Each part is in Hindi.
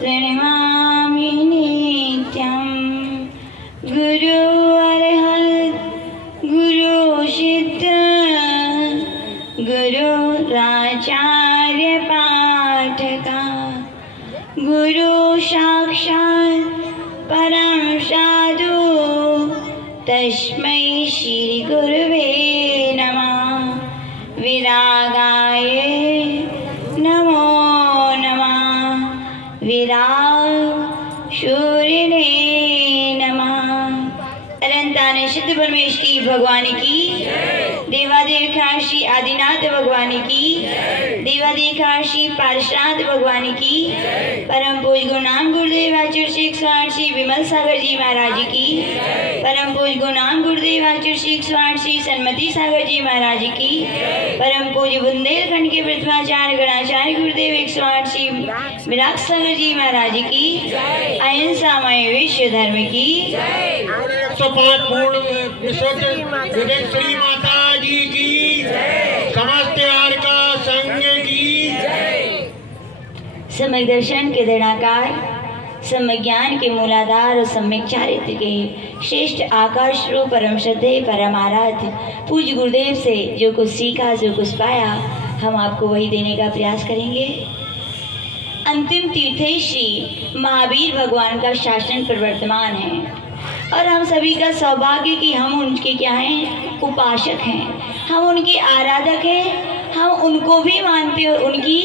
प्रणमामि नित्यं गुरु अरहत गुरु सिद्ध गुरु आचार्य पाठका गुरु साक्षात् परम साधु तस्मै श्री गुरुवे नमः। विरागाय नमो नमः। विराग शूरिणे नमः। अनंतान सिद्ध परमेश्वरी भगवान की, देवादेव काशी आदिनाथ भगवान की, देवादेव काशी पार्षद भगवान की, परम पूज गुरु नाम गुरुदेव आचार्य श्री 108 श्री विमल सागर जी महाराज की, परम पूज गुरु नाम गुरुदेव आचार्य श्री 108 श्री सन्मति सागर जी महाराज की, परम पूज बुंदेलखंड के प्रथमाचार्य गणाचार्य गुरुदेव 108 श्री विराग सागर जी महाराज की, अहिंसामय विश्व धर्म की, 105 पूर्ण विवेक श्री माता जी की, समस्त का संघ की, सम्यक दर्शन के दृढ़ाकार, सम्यक ज्ञान के मूलाधार और सम्यक चारित्र के श्रेष्ठ आकाश रूप परम श्रद्धेय परम आराध्य पूज्य गुरुदेव से जो कुछ सीखा जो कुछ पाया हम आपको वही देने का प्रयास करेंगे। अंतिम तीर्थेश्वरी महावीर भगवान का शासन प्रवर्तमान है और हम सभी का सौभाग्य कि हम उनके क्या हैं, उपासक हैं, हम उनके आराधक हैं, हम उनको भी मानते हैं और उनकी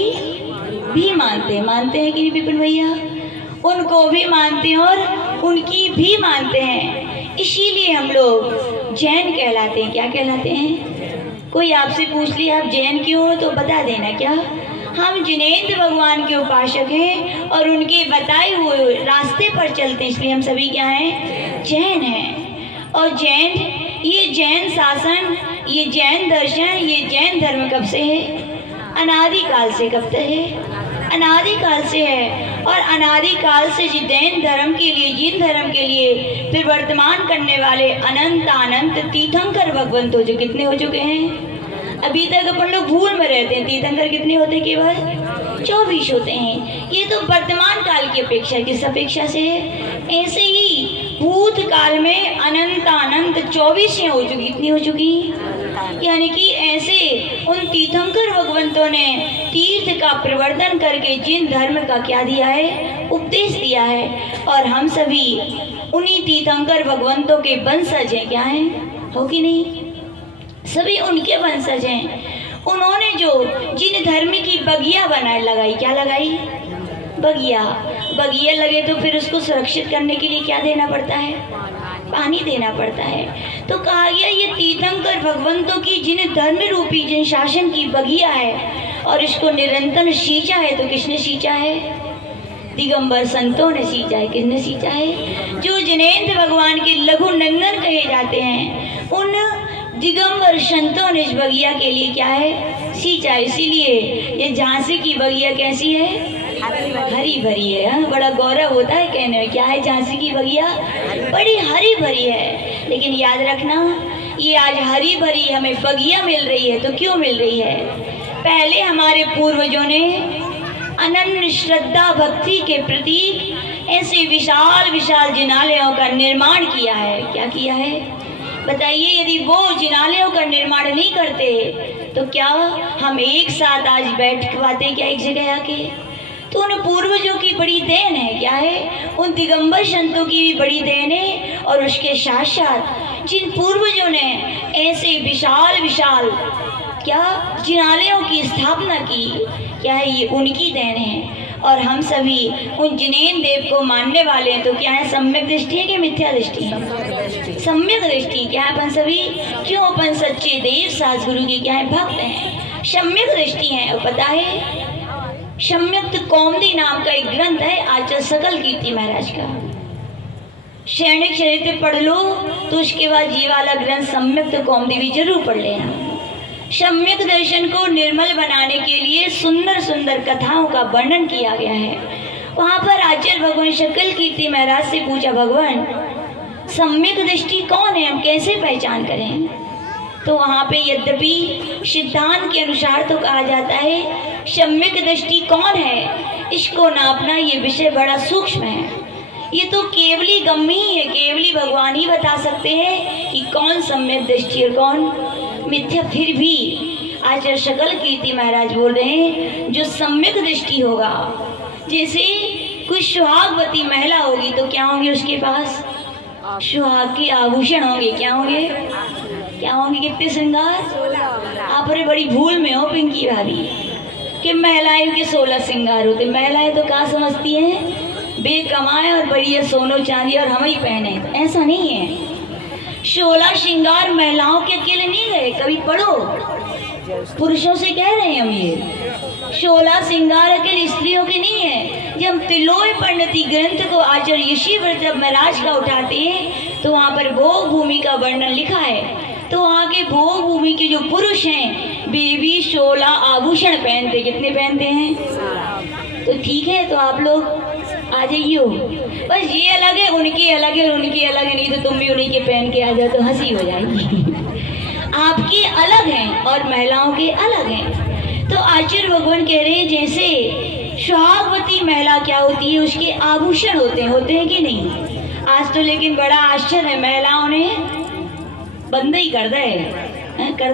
भी मानते हैं कि नहीं विपिन भैया, उनको भी मानते हैं और उनकी भी मानते हैं। इसीलिए हम लोग जैन कहलाते हैं। क्या कहलाते हैं? कोई आपसे पूछ लिया आप जैन क्यों हो तो बता देना क्या, हम जिनेंद्र भगवान के उपासक हैं और उनके बताए हुए रास्ते पर चलते हैं, इसलिए हम सभी क्या हैं, जैन हैं। और जैन, ये जैन शासन, ये जैन दर्शन, ये जैन धर्म कब से है? अनादिकाल से। कब से है? अनादिकाल से है। और अनादिकाल से जैन धर्म के लिए, जिन धर्म के लिए फिर वर्तमान करने वाले अनंत तीर्थंकर भगवंत हो जो कितने हो चुके हैं? अभी तक अपन लोग भूल में रहते हैं, तीर्थंकर कितने होते हैं? केवल 24 होते हैं। ये तो वर्तमान काल की अपेक्षा, किस अपेक्षा से है? ऐसे ही भूत काल में अनंत 24 हो चुकी, कितनी हो चुकी? यानी कि ऐसे उन तीर्थंकर भगवंतों ने तीर्थ का प्रवर्तन करके जिन धर्म का क्या दिया है, उपदेश दिया है। और हम सभी उन्हीं तीर्थंकर भगवंतों के वंशज हैं। क्या हैं? हो कि नहीं? सभी उनके वंशज हैं। उन्होंने जो जिन धर्म की बगिया बनाए लगाई, क्या लगाई? बगिया लगे तो फिर उसको सुरक्षित करने के लिए क्या देना पड़ता है? पानी देना पड़ता है। तो कहा गया ये तीर्थंकर भगवंतों की जिन धर्म रूपी जिन शासन की बगिया है और इसको निरंतर सींचा है, तो किसने सींचा है? दिगंबर संतों ने सींचा है। किसने सींचा है? जो जिनेंद्र भगवान के लघु नंदन कहे जाते हैं, उन दिगंबर संतों ने इस बगिया के लिए क्या है, सींचा। इसीलिए ये झांसी की बगिया कैसी है? हरी भरी है। हाँ, बड़ा गौरव होता है कहने में। क्या है झांसी की बगिया? बड़ी हरी भरी है। लेकिन याद रखना, ये आज हरी भरी हमें बगिया मिल रही है तो क्यों मिल रही है? पहले हमारे पूर्वजों ने अनन्य श्रद्धा भक्ति के प्रतीक ऐसे विशाल विशाल जिनालयों का निर्माण किया है। क्या किया है बताइए? यदि वो जिनालयों का निर्माण नहीं करते तो क्या हम एक साथ आज बैठ पाते क्या एक जगह आके? तो उन पूर्वजों की बड़ी देन है। क्या है? उन दिगंबर संतों की भी बड़ी देन है। और उसके साथ साथ जिन पूर्वजों ने ऐसे विशाल विशाल क्या जिनालयों की स्थापना की, क्या है? ये उनकी देन है। और हम सभी उन जिनेन देव को मानने वाले हैं। तो क्या है? सम्यक दृष्टि है कि मिथ्या दृष्टि है? सम्यक दृष्टि। क्या है? अपन सभी क्यों? अपन सच्चे देव सास गुरु के क्या है? भक्त हैं। सम्यक दृष्टि है। और पता है सम्यक्त कौमुदी नाम का एक ग्रंथ है आचार्य सकल कीर्ति महाराज का। सैनिक चरित्र पढ़ लो तो उसके बाद ये वाला ग्रंथ सम्यक्त कौमुदी भी जरूर पढ़ लेना। सम्यक दर्शन को निर्मल बनाने के लिए सुंदर सुंदर कथाओं का वर्णन किया गया है। वहाँ पर आचार्य भगवान सकल कीर्ति महाराज से पूछा, भगवान सम्यक दृष्टि कौन है, हम कैसे पहचान करें? तो वहाँ पे यद्यपि सिद्धांत के अनुसार तो कहा जाता है सम्यक दृष्टि कौन है, इसको नापना ये विषय बड़ा सूक्ष्म है। ये तो केवली गम्मी ही है, केवली भगवान ही बता सकते हैं कि कौन सम्यक दृष्टि और कौन मिथ्या। फिर भी आचार्य शकल कीर्ति महाराज बोल रहे हैं जो सम्यक दृष्टि होगा, जैसे कोई सुहागवती महिला होगी तो क्या होंगे उसके पास? सुहाग के आभूषण होंगे। क्या होंगे? क्या होंगे? कितने श्रृंगार? आप अरे बड़ी भूल में हो पिंकी भाभी कि महिलाएं के 16 श्रृंगार होते। महिलाएं तो क्या समझती हैं बेकमाए और बढ़िया सोनो चांदी और हम ही पहने, तो ऐसा नहीं है। 16 श्रृंगार महिलाओं के अकेले नहीं गए, कभी पढ़ो, पुरुषों से कह रहे हैं हम ये 16 श्रृंगार अकेले स्त्रियों के नहीं है। जब तिलोय परिणति ग्रंथ को आचार्य ऋषि जब महाराज का उठाते हैं तो वहाँ पर भोग भूमि का वर्णन लिखा है। तो वहाँ के भोग भूमि के जो पुरुष हैं वे भी 16 आभूषण पहनते। कितने पहनते हैं? तो ठीक है, तो आप लोग आ जाइयो, बस ये अलग है उनकी अलग है उनकी अलग है, नहीं तो तुम भी उन्हीं के पहन के आ जाओ तो हंसी हो जाएगी। आपकी अलग हैं और महिलाओं के अलग हैं। तो आचार्य भगवान कह रहे हैं जैसे सुहागवती महिला क्या होती है उसके आभूषण होते हैं कि नहीं? आज तो लेकिन बड़ा आश्चर्य है, महिलाओं ने बंद ही कर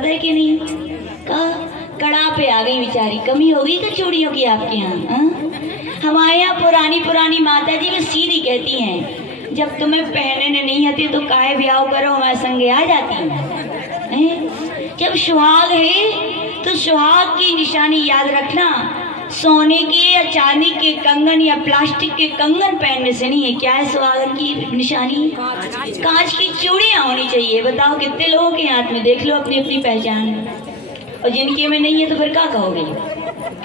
दे कि नहीं? कड़ा पे आ गई बेचारी, कमी हो गई तो चूड़ियों की आपके यहाँ। हमारे यहाँ पुरानी माता जी भी सीधी कहती हैं जब तुम्हें पहनने नहीं आती तो काहे ब्याह करो, हमारे संगे आ जाती हैं। जब सुहाग है तो सुहाग की निशानी याद रखना, सोने के या चांदी के कंगन या प्लास्टिक के कंगन पहनने से नहीं है। क्या है सुहागन की निशानी? कांच की चूड़ियाँ होनी चाहिए। बताओ कितने लोगों के हाथ में, देख लो अपनी अपनी पहचान, और जिनके में नहीं है तो फिर क्या कहोगे?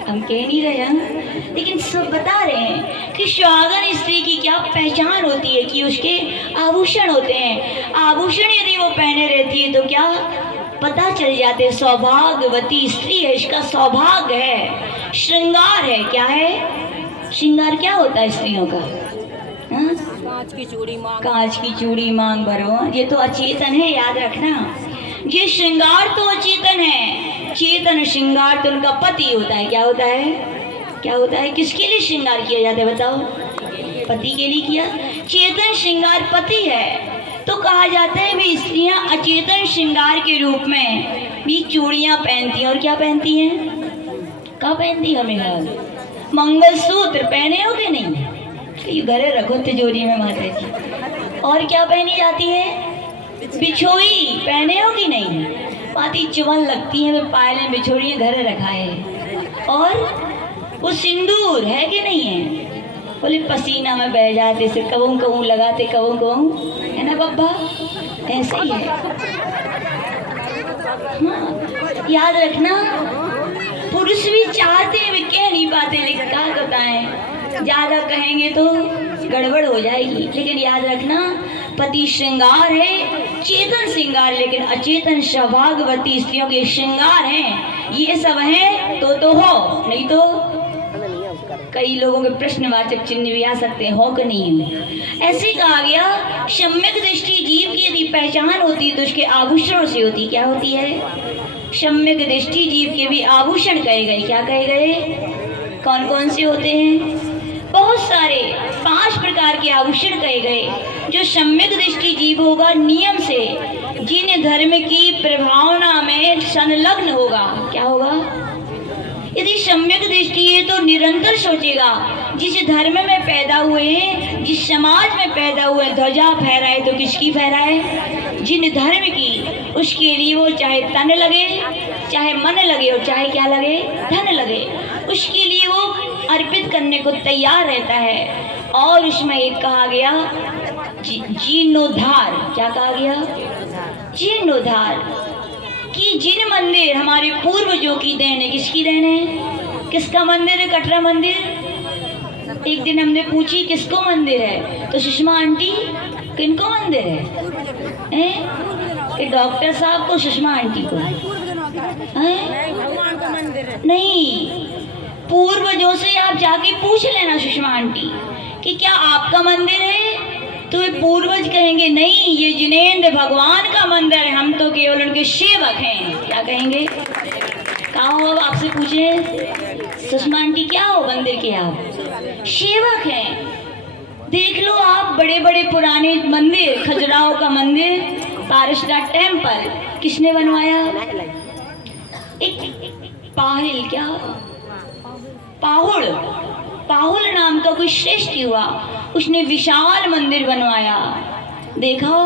हम कह नहीं रहे हैं, लेकिन सब बता रहे हैं कि सुहागन स्त्री की क्या पहचान होती है कि उसके आभूषण होते हैं। आभूषण यदि वो पहने रहती है तो क्या पता चल जाते सौभाग्यवती स्त्री है, इसका सौभाग्य है, श्रृंगार है। क्या है श्रृंगार? क्या होता है स्त्रियों का? कांच की चूड़ी मांग भरो, ये तो अचेतन है, याद रखना। ये श्रृंगार तो अचेतन है, चेतन श्रृंगार तो उनका पति होता है। क्या होता है? क्या होता है? किसके लिए श्रृंगार किया जाता है बताओ? पति के लिए किया। चेतन श्रृंगार पति है तो कहा जाता है वे स्त्रियां अचेतन श्रृंगार के रूप में भी चूड़ियां पहनती हैं। और क्या पहनती हैं? कहाँ पहनती है? हमें मंगलसूत्र पहने हो कि नहीं? घरे रखो तिजोरी में माता जी। और क्या पहनी जाती है? बिछोई पहने हो कि नहीं? पाती चुवन लगती है, वे पायलें बिछोड़ियाँ घर रखा है। और वो सिंदूर है कि नहीं है? बोले पसीना में बह जाते से कबूं कबूं लगाते कबूं कबूं, है ना बब्बा? ऐसे ही है। हाँ, याद रखना, पुरुष भी चाहते हैं वे कह नहीं पाते, लेकिन क्या बताएं, ज्यादा कहेंगे तो गड़बड़ हो जाएगी। लेकिन याद रखना पति श्रृंगार है, चेतन श्रृंगार, लेकिन अचेतन सौभाग्यवती स्त्रियों के श्रृंगार हैं। ये सब है तो हो, नहीं तो कई लोगों के प्रश्नवाचक चिन्ह भी आ सकते हैं, हो कि नहीं हो। ऐसे कहा गया सम्यक दृष्टि जीव की यदि पहचान होती है तो उसके आभूषणों से होती। क्या होती है? सम्यक दृष्टि जीव के भी आभूषण कहे गए। क्या कहे गए? कौन कौन से होते हैं? बहुत सारे, 5 प्रकार के आभूषण कहे गए। जो सम्यक दृष्टि जीव होगा नियम से जिन धर्म की प्रभावना में संलग्न होगा। क्या होगा? यदि सम्यक दृष्टि है तो निरंतर सोचेगा जिस धर्म में पैदा हुए हैं, जिस समाज में पैदा हुए, ध्वजा फहराए तो किसकी फहराए? जिन धर्म की। उसके लिए वो चाहे तन लगे, चाहे मन लगे, और चाहे क्या लगे? धन लगे, उसके लिए वो अर्पित करने को तैयार रहता है। और उसमें एक कहा गया जीर्णोद्धार। क्या कहा गया? जीर्णोद्धार। कि जिन मंदिर हमारे पूर्वजों की देन है। किसकी देन है? किसका मंदिर है? कटरा मंदिर। एक दिन हमने पूछी किसको मंदिर है, तो सुषमा आंटी किनको मंदिर है? कि डॉक्टर साहब को, सुषमा आंटी को? नहीं, पूर्वजों से आप जाके पूछ लेना सुषमा आंटी कि क्या आपका मंदिर है, तो वे पूर्वज कहेंगे नहीं, ये जिनेंद्र भगवान का मंदिर है, हम तो केवल उनके सेवक हैं। क्या कहेंगे? कहा हो? अब आपसे पूछे सुषमा आंटी क्या हो मंदिर के आप? सेवक हैं। देख लो आप, बड़े बड़े पुराने मंदिर, खजुराहो का मंदिर, पारसनाथ टेम्पल किसने बनवाया? एक पाहिल, क्या पाहुल, पाहुल नाम का कोई श्रेष्ठ हुआ, उसने विशाल मंदिर बनवाया। देखो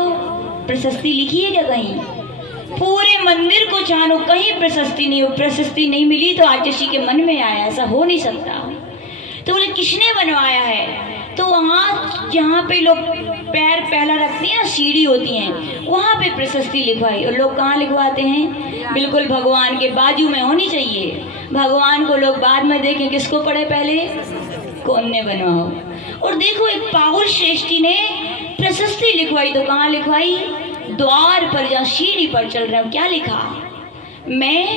प्रशस्ति लिखी है क्या कहीं? पूरे मंदिर को जानो, कहीं प्रशस्ति नहीं, प्रशस्ति नहीं मिली तो आचार्य के मन में आया ऐसा हो नहीं सकता। तो बोले किसने बनवाया है? तो वहाँ जहाँ पे लोग पैर पहला रखते हैं ना, सीढ़ी होती हैं, वहाँ पे प्रशस्ति लिखवाई। और लोग कहाँ लिखवाते हैं? बिल्कुल भगवान के बाजू में होनी चाहिए। भगवान को लोग बाद में देखें, किसको पढ़े पहले? कौन ने बनवाओ। और देखो एक पाहुल श्रेष्ठी ने प्रशस्ति लिखवाई, तो कहाँ लिखवाई? द्वार पर, जहाँ सीढ़ी पर चल रहा हूँ। क्या लिखा? मैं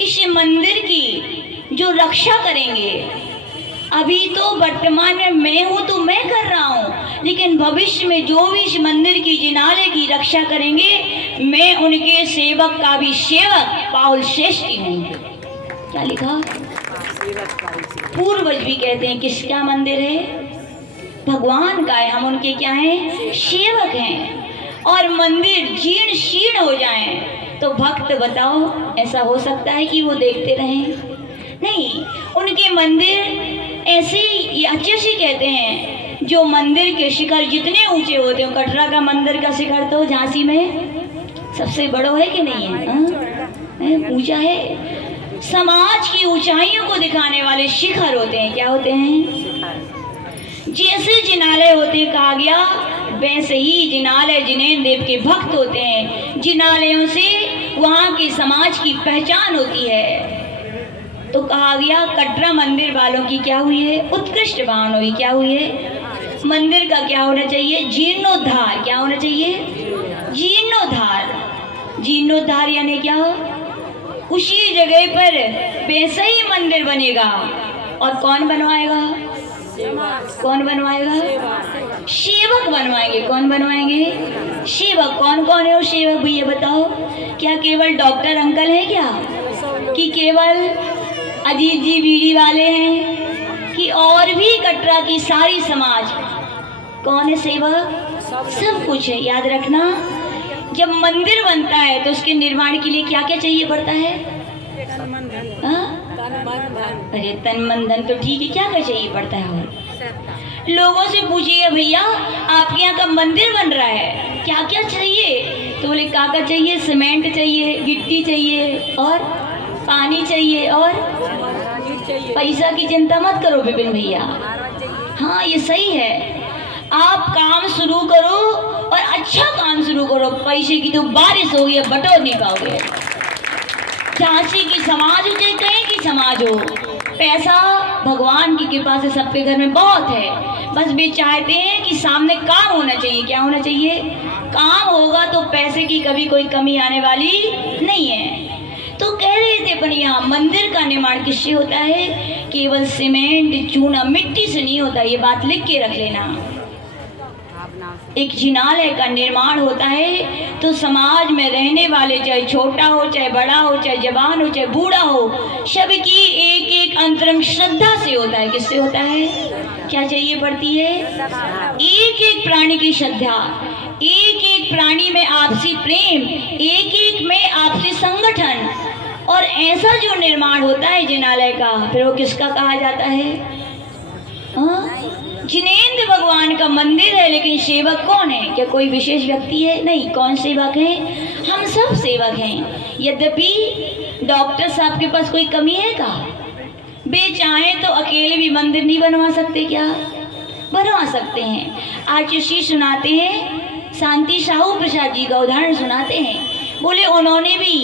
इस मंदिर की जो रक्षा करेंगे, अभी तो वर्तमान में मैं हूँ तो मैं कर रहा हूँ, लेकिन भविष्य में जो भी इस मंदिर की जिनाले की रक्षा करेंगे, मैं उनके सेवक का भी सेवक पाहुल श्रेष्ठी हूँ। क्या लिखा? पूर्वज भी कहते हैं किसका मंदिर है? भगवान का है, हम उनके क्या हैं? सेवक हैं। और मंदिर जीर्ण शीर्ण हो जाए तो भक्त बताओ ऐसा हो सकता है कि वो देखते रहें? नहीं, उनके मंदिर ऐसे ही आचार्य कहते हैं, जो मंदिर के शिखर जितने ऊंचे होते हो, कटरा का मंदिर का शिखर तो झांसी में सबसे बड़ा है कि नहीं है? ऊंचा है। समाज की ऊंचाइयों को दिखाने वाले शिखर होते हैं। क्या होते हैं? जैसे जिनालय होते हैं, कहा गया वैसे ही जिनालय जिनेन्द्र देव के भक्त होते हैं। जिनालयों से वहाँ की समाज की पहचान होती है। तो कहा गया कटरा मंदिर वालों की क्या हुई है? उत्कृष्ट भावना हुई। क्या हुई है? मंदिर का क्या होना चाहिए? जीर्णोद्धार। क्या होना चाहिए? जीर्णोद्धार। जीर्णोद्धार यानी क्या? उसी जगह पर वैसा ही मंदिर बनेगा। और कौन बनवाएगा? कौन बनवाएगा? सेवक बनवाएंगे। कौन बनवाएंगे? सेवक। कौन कौन है वो सेवक भैया बताओ? क्या केवल डॉक्टर अंकल हैं क्या? कि केवल अजीत जी बीड़ी वाले हैं? कि और भी कटरा की सारी समाज? कौन है सेवक? सब कुछ है। याद रखना, जब मंदिर बनता है तो उसके निर्माण के लिए क्या क्या चाहिए पड़ता है? अरे तन मन धन तो ठीक है, क्या क्या चाहिए पड़ता है? और लोगों से पूछिए भैया आपके यहाँ का मंदिर बन रहा है, क्या क्या चाहिए? तो बोले काका चाहिए, सीमेंट चाहिए, गिट्टी चाहिए, और पानी चाहिए, और पैसा की चिंता मत करो विपिन भैया। हाँ ये सही है, आप काम शुरू करो और अच्छा काम शुरू करो। पैसे की तो बारिश होगी, अब बटोर नहीं पाओगे। झांसी की समाज हो चाहे कहीं की समाज हो, पैसा भगवान की कृपा से सबके घर में बहुत है। बस वे चाहते हैं कि सामने काम होना चाहिए। क्या होना चाहिए? काम होगा तो पैसे की कभी कोई कमी आने वाली नहीं है। तो कह रहे थे अपन यहाँ मंदिर का निर्माण किससे होता है? केवल सीमेंट चूना मिट्टी से नहीं होता, ये बात लिख के रख लेना। एक जिनालय का निर्माण होता है तो समाज में रहने वाले, चाहे छोटा हो चाहे बड़ा हो, चाहे जवान हो चाहे बूढ़ा हो, सबकी एक एक अंतरंग श्रद्धा से होता है। किससे होता है? क्या चाहिए पड़ती है? एक एक प्राणी की श्रद्धा, एक एक प्राणी में आपसी प्रेम, एक एक में आपसी संगठन, और ऐसा जो निर्माण होता है जिनालय का, फिर वो किसका कहा जाता है? जिनेन्द्र भगवान का मंदिर है, लेकिन सेवक कौन है? क्या कोई विशेष व्यक्ति है? नहीं। कौन सेवक है? हम सब सेवक हैं। यद्यपि डॉक्टर साहब के पास कोई कमी है का? वे चाहें तो अकेले भी मंदिर नहीं बनवा सकते क्या? बनवा सकते हैं। आचार्य सुनाते हैं, शांति साहू प्रसाद जी का उदाहरण सुनाते हैं। बोले उन्होंने भी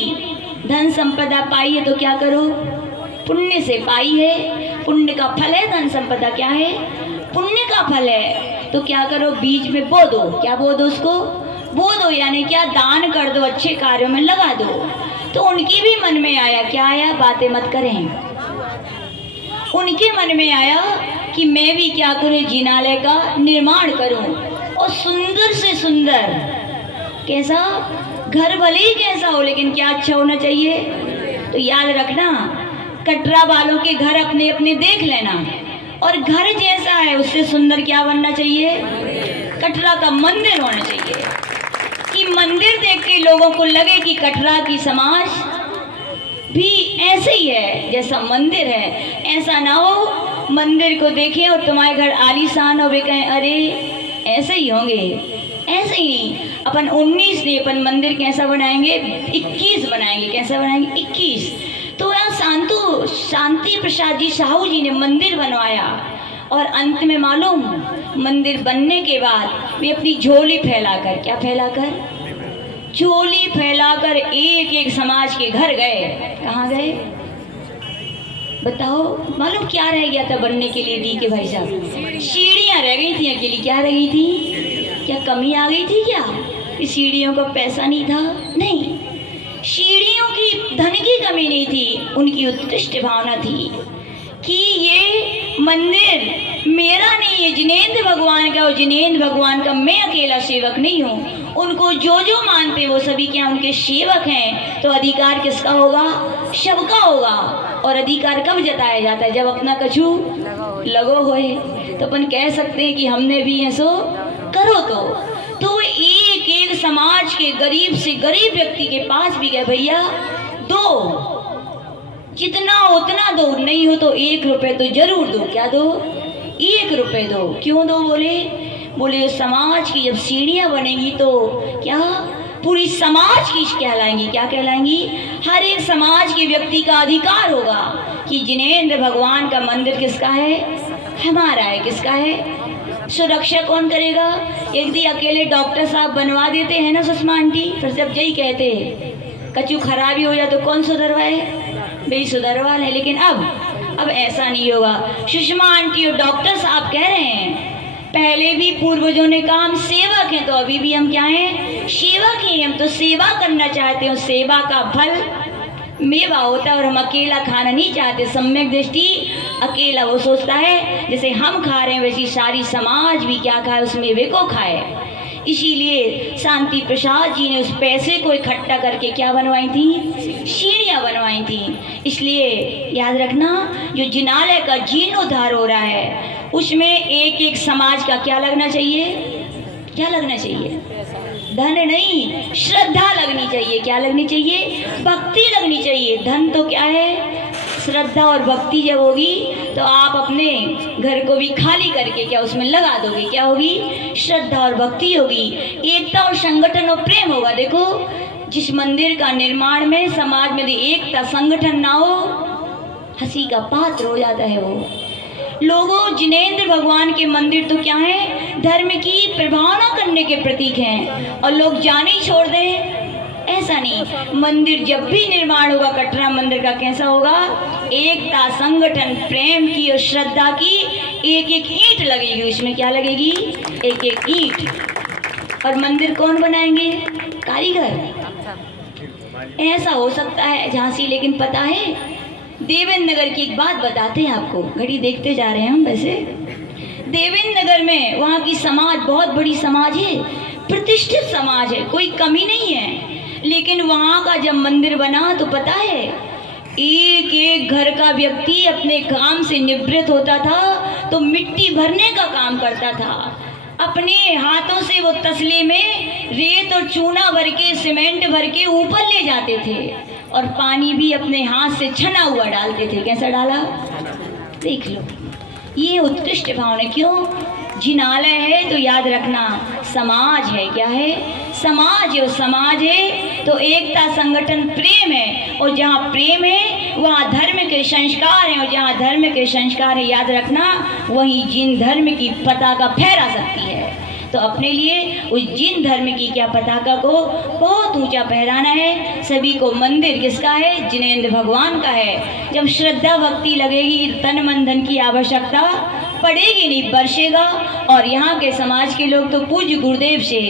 धन संपदा पाई है तो क्या करो? पुण्य से पाई है। पुण्य का फल है धन संपदा। क्या है? पुण्य का फल है। तो क्या करो? बीज में बो दो। क्या बो दो? उसको बो दो, यानी क्या? दान कर दो, अच्छे कार्यों में लगा दो। तो उनके भी मन में आया, क्या आया? बातें मत करें। उनके मन में आया कि मैं भी क्या करूं, जिनालय का निर्माण करूं, और सुंदर से सुंदर, कैसा घर भले ही कैसा हो, लेकिन क्या अच्छा होना चाहिए। तो याद रखना, कटरा वालों के घर अपने अपने देख लेना, और घर जैसा है उससे सुंदर क्या बनना चाहिए? कटरा का मंदिर होना चाहिए, कि मंदिर देख के लोगों को लगे कि कटरा की समाज भी ऐसे ही है, जैसा मंदिर है। ऐसा ना हो मंदिर को देखें और तुम्हारे घर आलीशान हो, वे कहें अरे ऐसे ही होंगे। ऐसे ही नहीं, अपन 19 नहीं, अपन मंदिर कैसा बनाएंगे? 21 बनाएंगे। कैसा बनाएंगे? 21। तो यहाँ शांति प्रसाद जी साहू जी ने मंदिर बनवाया और अंत में मालूम, मंदिर बनने के बाद वे अपनी झोली फैलाकर, क्या फैलाकर? झोली फैलाकर एक एक समाज के घर गए। कहाँ गए बताओ? मालूम क्या रह गया था बनने के लिए? डी के भाई साहब, सीढ़ियाँ रह गई थी अकेली। क्या रह गई थी? क्या कमी आ गई थी क्या? कि सीढ़ियों का पैसा नहीं था? नहीं, सीढ़ियों की धन की कमी नहीं थी, उनकी उत्कृष्ट भावना थी कि ये मंदिर मेरा नहीं है, जिनेंद्र भगवान का। और जिनेंद्र भगवान का मैं अकेला सेवक नहीं हूँ, उनको जो जो मानते वो सभी क्या उनके सेवक हैं। तो अधिकार किसका होगा? सबका होगा। और अधिकार कब जताया जाता है? जब अपना कछु लगो होए। तो अपन कह सकते हैं कि हमने भी ऐसो करो। तो एक एक समाज के गरीब से गरीब व्यक्ति के पास भी गए, भैया दो, जितना उतना दो, नहीं हो तो 1 रुपए तो जरूर दो। क्या दो? 1 रुपए दो। क्यों दो? बोले समाज की जब सीढ़ियाँ बनेंगी तो क्या पूरी समाज की कहलाएंगी? क्या कहलाएंगी? हर एक समाज के व्यक्ति का अधिकार होगा कि जिनेंद्र भगवान का मंदिर किसका है? हमारा है। किसका है? सुरक्षा कौन करेगा? यदि अकेले डॉक्टर साहब बनवा देते हैं ना सुषमा आंटी, फिर सब यही कहते हैं कचू खराबी हो जाए तो कौन सुधरवाए? भाई सुधरवा है। लेकिन अब ऐसा नहीं होगा। सुषमा आंटी और डॉक्टर साहब कह रहे हैं पहले भी पूर्वजों ने कहा हम सेवक हैं, तो अभी भी हम क्या हैं? सेवक ही। हम तो सेवा करना चाहते हैं, सेवा का फल मेवा होता है। और हम अकेला खाना नहीं चाहते। सम्यक दृष्टि अकेला वो सोचता है जैसे हम खा रहे हैं वैसी सारी समाज भी क्या खाए? उस मेवे को खाए। इसीलिए शांति प्रसाद जी ने उस पैसे को इकट्ठा करके क्या बनवाई थी? सीढ़ियाँ बनवाई थी। इसलिए याद रखना, जो जिनालय का जीर्णोद्धार हो रहा है उसमें एक एक समाज का क्या लगना चाहिए? क्या लगना चाहिए? धन नहीं, श्रद्धा लगनी चाहिए। क्या लगनी चाहिए? भक्ति लगनी चाहिए। धन तो क्या है? श्रद्धा और भक्ति जब होगी तो आप अपने घर को भी खाली करके क्या उसमें लगा दोगे? क्या होगी? श्रद्धा और भक्ति होगी, एकता और संगठन और प्रेम होगा। देखो, जिस मंदिर का निर्माण में समाज में एकता संगठन ना हो, हंसी का पात्र हो जाता है वो। लोगों, जिनेंद्र भगवान के मंदिर तो क्या है? धर्म की प्रभावना करने के प्रतीक हैं, और लोग जाने ही छोड़ दें ऐसा नहीं। मंदिर जब भी निर्माण होगा कटरा मंदिर का कैसा होगा? एकता, संगठन, प्रेम की और श्रद्धा की एक एक ईंट लगेगी। उसमें क्या लगेगी? एक एक ईंट। और मंदिर कौन बनाएंगे? कारीगर। ऐसा हो सकता है झांसी, लेकिन पता है देवेंद्र नगर की एक बात बताते हैं आपको। घड़ी देखते जा रहे हैं हम। वैसे देवेंद्र नगर में वहाँ की समाज बहुत बड़ी समाज है, प्रतिष्ठित समाज है, कोई कमी नहीं है। लेकिन वहाँ का जब मंदिर बना तो पता है एक एक घर का व्यक्ति अपने काम से निवृत्त होता था तो मिट्टी भरने का काम करता था। अपने हाथों से वो तसले में रेत और चूना भर के, सीमेंट भर के ऊपर ले जाते थे, और पानी भी अपने हाथ से छना हुआ डालते थे। कैसा डाला? देख लो, ये उत्कृष्ट भावना। क्यों? जिनालय है तो याद रखना समाज है। क्या है? समाज है। और समाज है तो एकता, संगठन, प्रेम है। और जहाँ प्रेम है वहाँ धर्म के संस्कार हैं, और जहाँ धर्म के संस्कार है याद रखना वहीं जिन धर्म की पताका फहरा सकती है। तो अपने लिए उस जिन धर्म की क्या पताका को बहुत ऊंचा फहराना है। सभी को मंदिर किसका है? जिनेंद्र भगवान का है। जब श्रद्धा भक्ति लगेगी, तन मन धन की आवश्यकता पड़ेगी नहीं, बरसेगा। और यहाँ के समाज के लोग तो पूज्य गुरुदेव से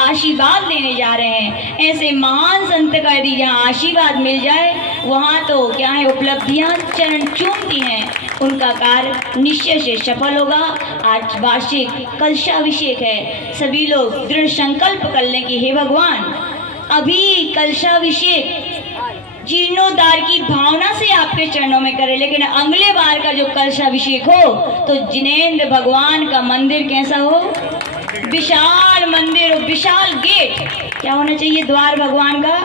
आशीर्वाद लेने जा रहे हैं। ऐसे महान संत का यदि जहाँ आशीर्वाद मिल जाए वहाँ तो क्या है? उपलब्धियाँ चरण चूमती हैं। उनका कार्य निश्चय से सफल होगा। आज वार्षिक कलशाभिषेक है। सभी लोग दृढ़ संकल्प कर लें कि हे भगवान, अभी कलशाभिषेक जीर्णोद्धार की भावना से आपके चरणों में करे, लेकिन अगले बार का जो कलशाभिषेक हो तो जिनेंद्र भगवान का मंदिर कैसा हो? विशाल मंदिर हो, विशाल गेट। क्या होना चाहिए? द्वार भगवान का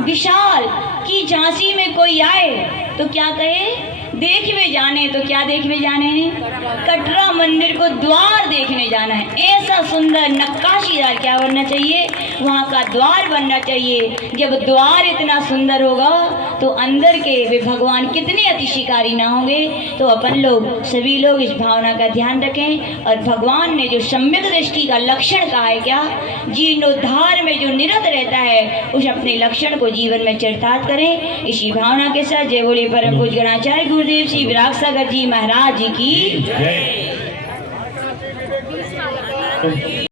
विशाल, कि झांसी में कोई आए तो क्या कहे? देख में जाने। तो क्या देख में जाने हैं? कटरा मंदिर को द्वार देखने जाना है। ऐसा सुंदर नक्काशीदार क्या बनना चाहिए? वहाँ का द्वार बनना चाहिए। जब द्वार इतना सुंदर होगा तो अंदर के वे भगवान कितने अतिशिकारी ना होंगे। तो अपन लोग सभी लोग इस भावना का ध्यान रखें। और भगवान ने जो सम्यक दृष्टि का लक्षण कहा है, क्या? जीर्णोद्धार में जो निरत रहता है उस अपने लक्षण को जीवन में चरितार्थ करें। इसी भावना के साथ जय बोले परम पूज्य गणाचार्य गुरुदेव श्री विराग सागर जी महाराज जी की जय।